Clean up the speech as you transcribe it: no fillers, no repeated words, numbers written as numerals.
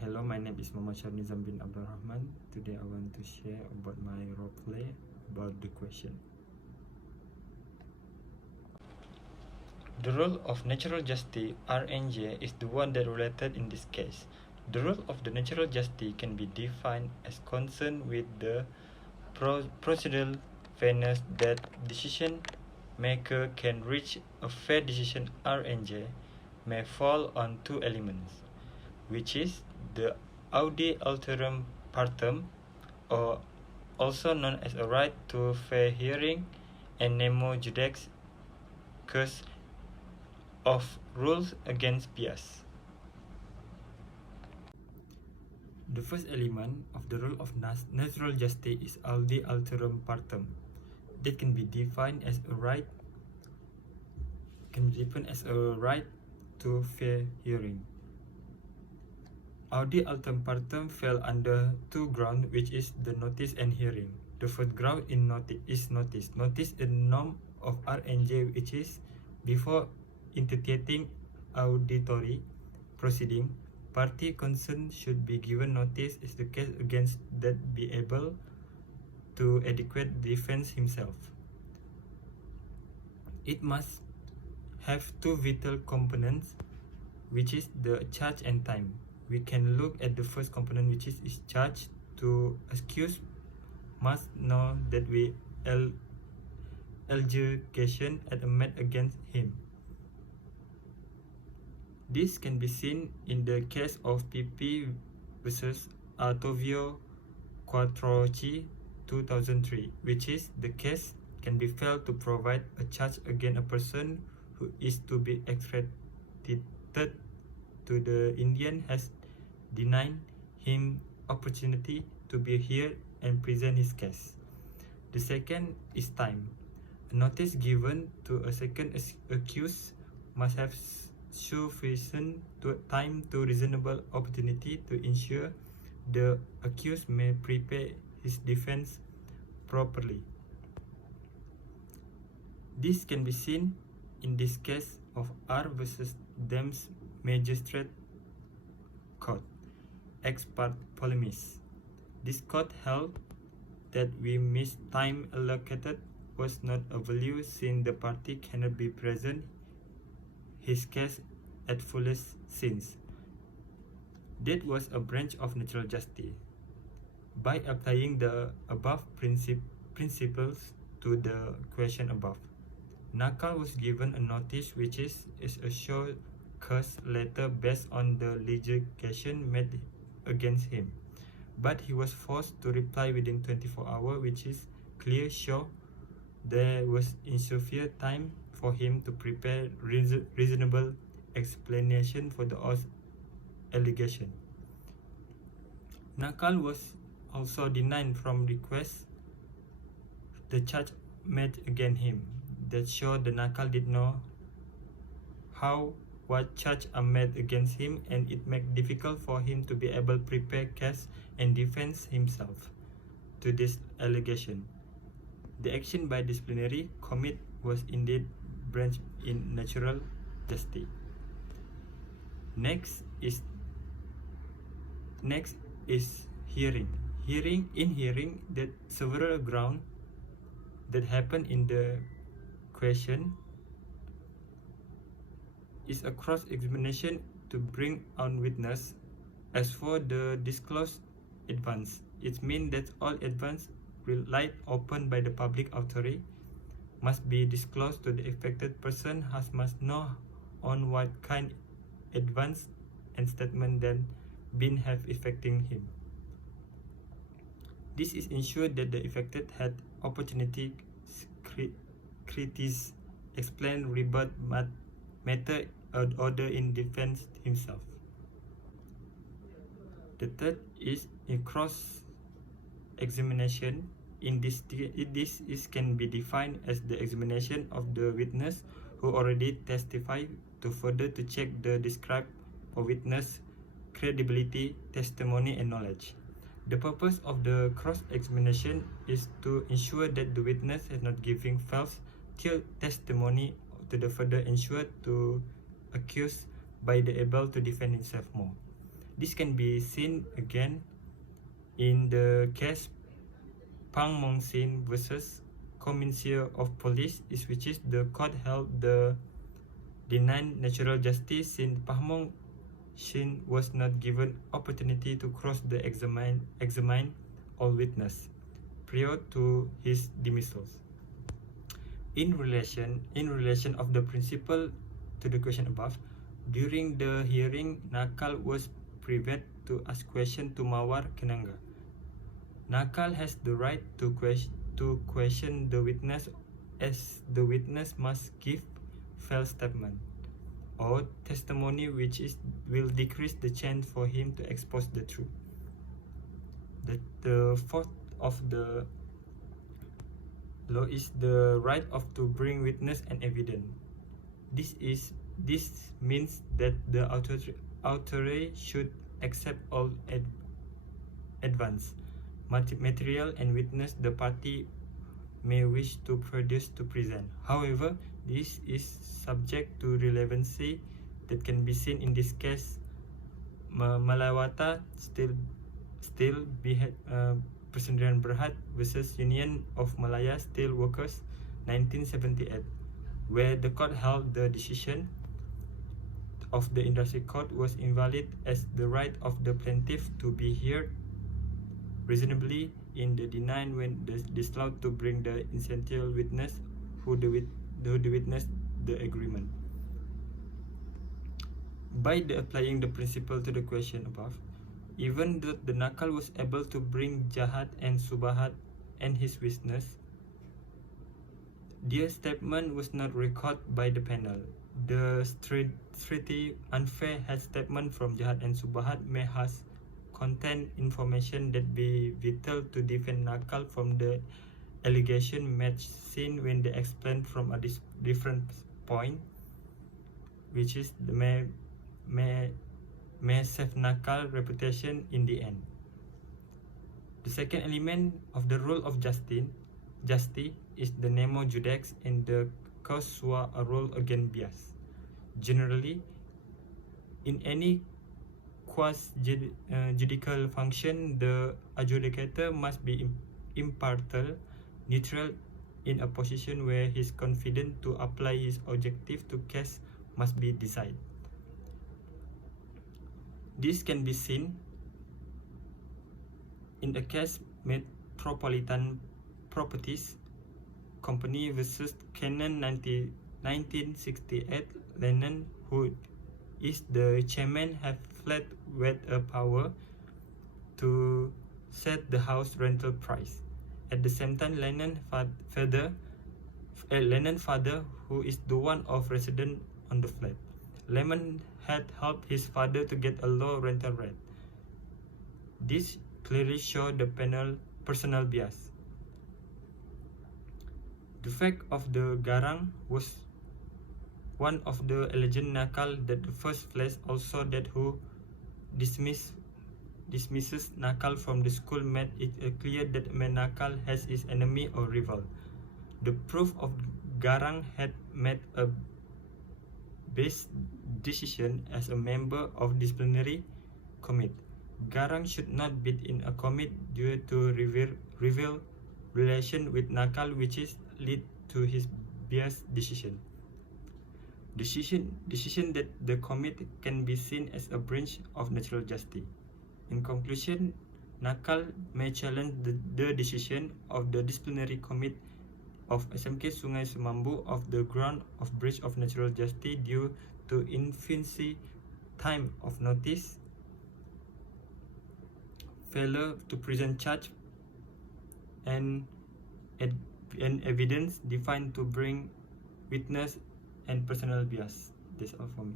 Hello, my name is Muhammad Sharnizam bin Abdul Rahman. Today I want to share about my role play about the question. The rule of natural justice (RNJ) is the one that related in this case. The rule of the natural justice can be defined as concerned with the procedural fairness that decision maker can reach a fair decision. RNJ may fall on two elements, which is the audi alterum partem, or also known as a right to fair hearing, and nemo judex cause of rules against bias. The first element of the rule of natural justice is audi alterum partem, that can be defined as a right to fair hearing. Audi alterum partem fell under two grounds, which is the notice and hearing. The first ground is notice. Notice a norm of RNJ, which is before instituting auditory proceeding, party concerned should be given notice is the case against that be able to adequate defense himself. It must have two vital components, which is the charge and time. We can look at the first component, which is charge. To accused must know that we allegation at made against him. This can be seen in the case of PP versus Artovio Quattrochi 2003, which is the case can be failed to provide a charge against a person who is to be extradited to the Indian has denied him opportunity to be here and present his case. The second is time. A notice given to a second accused must have sufficient time to reasonable opportunity to ensure the accused may prepare his defense properly. This can be seen in this case of R versus Dems Magistrate Court, ex parte polemis. This court held that we missed time allocated was not a value since the party cannot be present his case at fullest since. That was a branch of natural justice. By applying the above principles to the question above, Nakal was given a notice which is a show cause letter based on the litigation made against him, but he was forced to reply within 24 hours, which is clear show there was insufficient time for him to prepare reasonable explanation for the allegation. Nakal was also denied from request the charge made against him that showed the Nakal did know what charge are made against him, and it make difficult for him to be able to prepare case and defense himself to this allegation. The action by disciplinary commit was indeed branch in natural justice. Next is hearing. In hearing, that several grounds that happen in the question is a cross-examination to bring on witness. As for the disclosed advance, it means that all advance relied upon by the public authority must be disclosed to the affected person, has must know on what kind advance and statement then been have affecting him. This is ensured that the affected had opportunity criticize, explain, rebut matter order in defense himself. The third is in cross examination. This can be defined as the examination of the witness who already testified to further to check the described of witness credibility, testimony, and knowledge. The purpose of the cross-examination is to ensure that the witness is not giving false testimony to the further ensure to accused by the able to defend himself more. This can be seen again in the case Pang Mong Sin versus Commissioner of Police, is which is the court held the denied natural justice since Pang Mong Sin was not given opportunity to cross the examine all witness prior to his dismissal. In relation of the principle to the question above, during the hearing, Nakal was privileged to ask question to Mawar Kenanga. Nakal has the right to question the witness, as the witness must give false statement or testimony which will decrease the chance for him to expose the truth. The fourth of the law is the right of to bring witness and evidence. This means that the authority should accept all advance material and witness the party may wish to produce to present. However, this is subject to relevancy that can be seen in this case. Malawata still Persendirian Berhad versus Union of Malaya Steel Workers 1978, where the court held the decision of the industry court was invalid, as the right of the plaintiff to be heard reasonably in the denied when disallowed to bring the essential witness who witnessed the agreement. By applying the principle to the question above, even though the Nakal was able to bring Jahat and Subahat and his witness, their statement was not recorded by the panel. The strictly unfair head statement from Jahat and Subahat may has contain information that be vital to defend Nakal from the allegation made seen when they explain from a different point, which is the may save Nakal reputation in the end. The second element of the rule of justice is the nemo judex and the cause sua a rule against bias. Generally, in any quasi-judicial function, the adjudicator must be impartial, neutral, in a position where he is confident to apply his objective to case must be decided. This can be seen in the case Metropolitan Properties Company versus Canon 1968. Lennon, who is the chairman, have fled with a power to set the house rental price. At the same time, Lennon father, who is the one of resident on the flat, Lennon had helped his father to get a low rental rate. This clearly showed the personal bias. The fact of the Garang was one of the alleged Nakal that the first place, also that who dismisses Nakal from the school made it clear that Nakal has his enemy or rival. The proof of Garang had made a base decision as a member of disciplinary committee. Garang should not be in a committee due to reveal relation with Nakal, which is lead to his bias decision. Decision that the committee can be seen as a branch of natural justice. In conclusion, Nakal may challenge the decision of the disciplinary committee of SMK Sungai Semambu of the ground of breach of natural justice due to infancy time of notice, failure to present charge, and evidence defined to bring witness and personal bias. That's all for me.